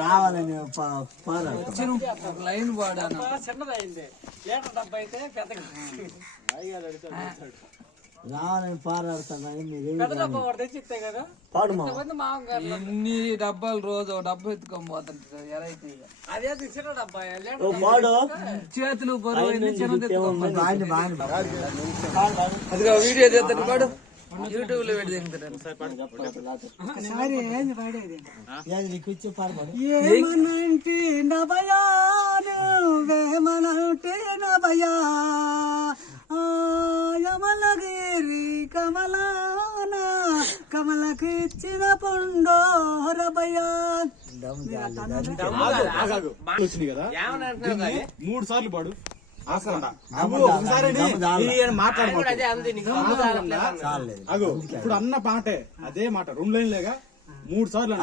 రావాలని లైన్ వాడాను రావాలని పారాడుతున్నా ఎన్ని డబ్బాలు రోజు డబ్బా ఎత్తుకొని పోతుంటారు ఎలా అయితే చేతులు బరువు అదిగా వీడియో చేస్తాడు పాడు యూట్యూబ్ లో పెట్టి ఏమనంటే నభయా యమలగిరి కమలాన కమలకి ఇచ్చిన పుండోరభయా 3 సార్లు పాడు ఇప్పుడు అన్న పాటే అదే మాట 2 లైన్లేగా 3 సార్లు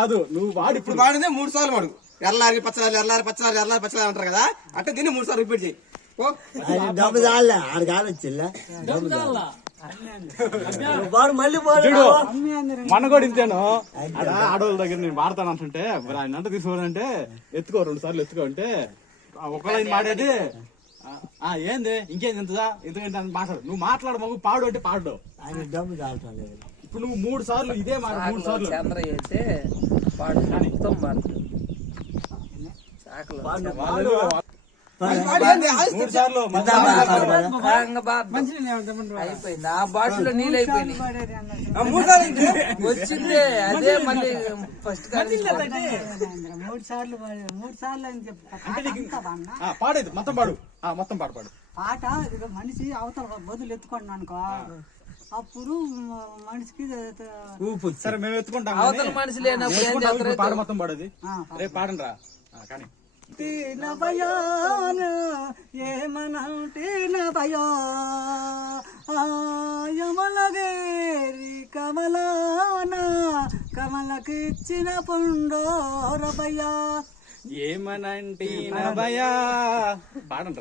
కాదు నువ్వు వాడు ఇప్పుడు పాడిందే 3 సార్లు వాడు ఎర్లారి పచ్చలారి ఎర్లారి పచ్చలారి ఎర్లారి పచ్చలారి అంటారు కదా అంటే దీన్ని 3 సార్లు రిపీట్ చేయి మన కూడా ఇంతేను ఆడవాళ్ళ దగ్గర నేను వాడతాను అంటుంటే ఆయన అంట తీసుకోవాలంటే ఎత్తుకో 2 సార్లు ఎత్తుకో అంటే ఒకళ్ళ మాడేది ఏంది ఇంకేంది ఇంతదా ఇంత మాట్లాడు నువ్వు మాట్లాడు మగు పాడు అంటే పాడు ఇప్పుడు నువ్వు 3 సార్లు ఇదే మాట 3 సార్లు అయిపోయింది ఆ బాటిల్లో నీళ్ళు అయిపోయినాయి వచ్చిందే అదే మళ్ళీ ఫస్ట్ పాడేది మొత్తం పాడు మొత్తం పాడు పాట మనిషి అవతల బదులు ఎత్తుకోండి అనుకో అప్పుడు మనిషికి సరే మేము ఎత్తుకుంటాం అవతల మనిషి లేనప్పుడు పాట మొత్తం పాడేది రేపు పాడండి రా కానీ ఏమనంటేనభయా యమలగిరి కమలాన కమలకి ఇచ్చిన పుండోరభయా ఏమనంటేనభయా పాడండి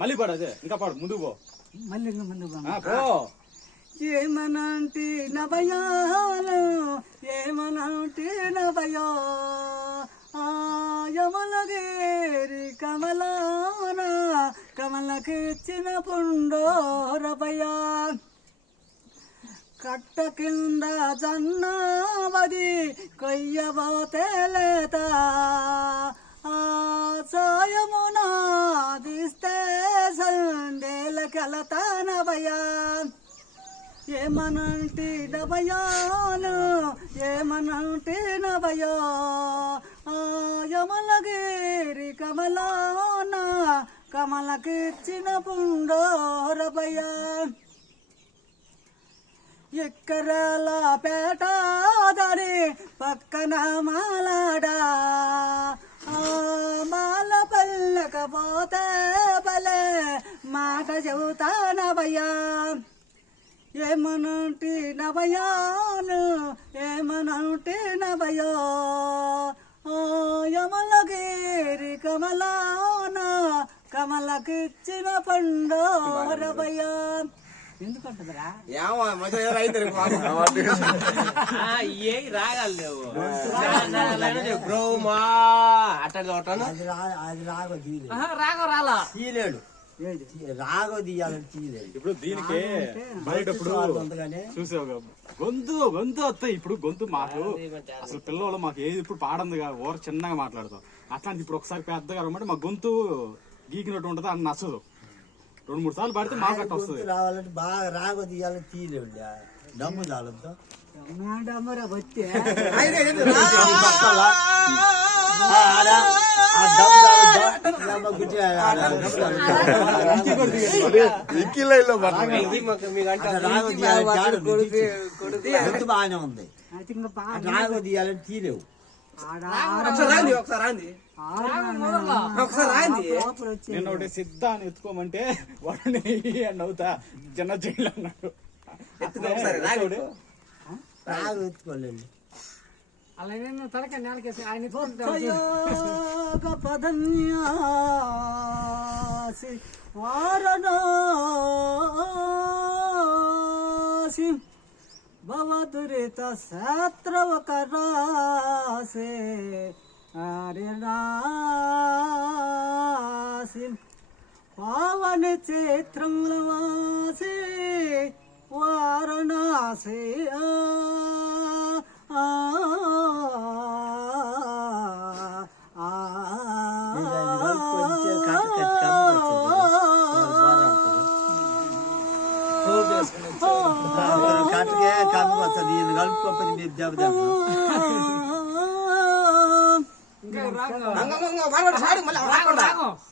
మళ్ళీ పాడు అదే ఇంకా పాడు ముందుకు పో మళ్ళీ పో ఏమనంటే నభయా యమలగిరి కమలాన కమలకి ఇచ్చిన పుండోరభయా కట్ట కింద జన్నావది కొయ్యబోతే లేత సాయమునా దిస్తే సందేల కలతానభయా ఏమనంటే నభయా యమలగిరి కమలాన కమలకి ఇచ్చిన పుండోరభయా ఎక్కరాల పేట దాని పక్కన మాలాడా మాల పల్లకపోతే పలే మాట చెబుతానభయా ఏమనంటే నభయా యమలగిరి కమలాన కమలకి ఇచ్చిన పండోరభయా ఎందుకంటరా రాగాలు లేవు రాగ రాలా రాగో తీయాలని తీయలేదు. ఇప్పుడు దీనికి బయటప్పుడు చూసావు గొంతు వస్తాయి. ఇప్పుడు గొంతు మాకు అసలు పిల్లలు మాకు ఏది ఇప్పుడు పాడందిగా ఓర చిన్నగా మాట్లాడతాం. అట్లాంటి ఇప్పుడు ఒకసారి పెద్దగా రమ్మంటే మా గొంతు గీకినట్టు ఉంటది అని నచ్చదు. 2-3 సార్లు పాడితే మాకు అట్లా వస్తుంది. రావాలంటే బాగా రాగో తీయాలని తీయలేవు. డమ్ము చాలంతో వచ్చే బాగానే ఉంది. రాగో తీయాలని తీయలేవు. నేను ఒకటి సిద్ధ అని ఎత్తుకోమంటే వాడిని నవ్వుతా చిన్న జైలు అన్నాడు. రాగు ఎత్తుకోలేదు. అలాగే తలక నేలకేసి ఆయన వారణాసి వారణాసి భవదురిత శాత్రవకరాసే హరినాసి పావన చైత్రముల వాసి వారణాసి కాటుకే కమ్మి వస్తుంది కలుపుకోకపోతే మీరు దెబ్బ